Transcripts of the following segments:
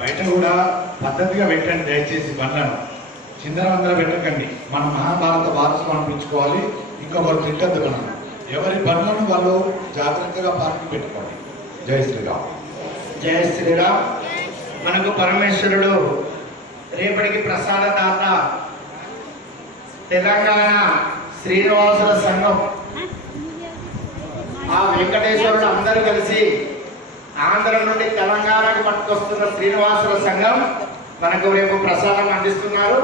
బయట కూడా పద్ధతిగా పెట్టండి దయచేసి బండ్లను. చిందరవందర పెట్టకండి. మన మహాభారత వారసులు అనిపించుకోవాలి. ఇంకొకరు తిట్టద్దు మనం ఎవరి బండ్లను వాళ్ళు జాగ్రత్తగా పార్కి పెట్టుకోండి. జై శ్రీరామ్. జయ శ్రీరామ్. మనకు పరమేశ్వరుడు రేపటికి ప్రసాద దాత తెలంగాణ శ్రీనివాసుల సంఘం. ఆ వెంకటేశ్వరుడు అందరూ కలిసి ఆంధ్ర నుండి తెలంగాణ పట్టుకొస్తున్న శ్రీనివాసుల సంఘం మనకు రేపు ప్రసాదం అందిస్తున్నారు.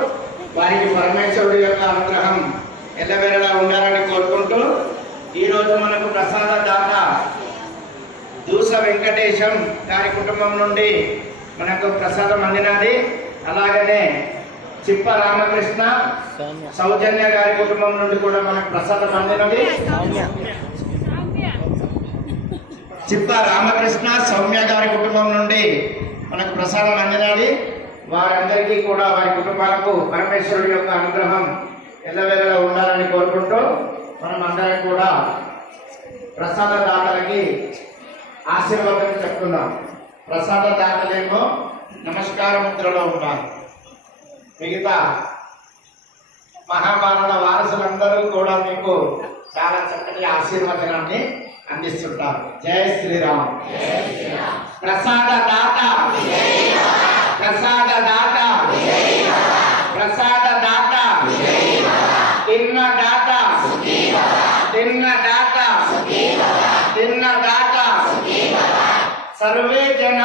వారికి పరమేశ్వరుడు యొక్క అనుగ్రహం ఎల్లవేళలా ఉండాలని కోరుకుంటూ ఈ రోజు మనకు ప్రసాద దాత దూస వెంకటేశం గారి కుటుంబం నుండి మనకు ప్రసాదం అందినది. అలాగనే చిప్ప రామకృష్ణ సౌజన్య గారి కుటుంబం నుండి కూడా మనకు ప్రసాదం అందినది. చిప్ప రామకృష్ణ సౌమ్య గారి కుటుంబం నుండి మనకు ప్రసాదం అందినది వారందరికీ కూడా వారి కుటుంబాలకు పరమేశ్వరుడి యొక్క అనుగ్రహం ఎల్లవేళలా ఉండాలని కోరుకుంటూ మనం అందరం కూడా ప్రసాద దాతలకి ఆశీర్వాదం చెప్తున్నాం. ప్రసాద దాతలేమో నమస్కార ముద్రలో ఉన్నారు. మిగతా మహాభారత వారసులందరూ కూడా మీకు చాలా చక్కటి ఆశీర్వచనాన్ని అందిస్తుంటారు జై శ్రీరామ్ ప్రసాద దాత ప్రసాద దాత ప్రసాద దాత తిన్న దాత తిన్న దాత తిన్న దాత సర్వే జన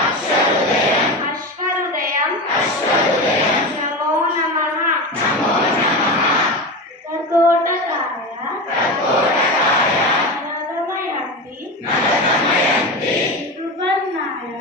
అశ్వహృదయం అశ్వహృదయం నమో నమ. ఖగోటకాయ నరమయంతి ఋతువర్ణాయ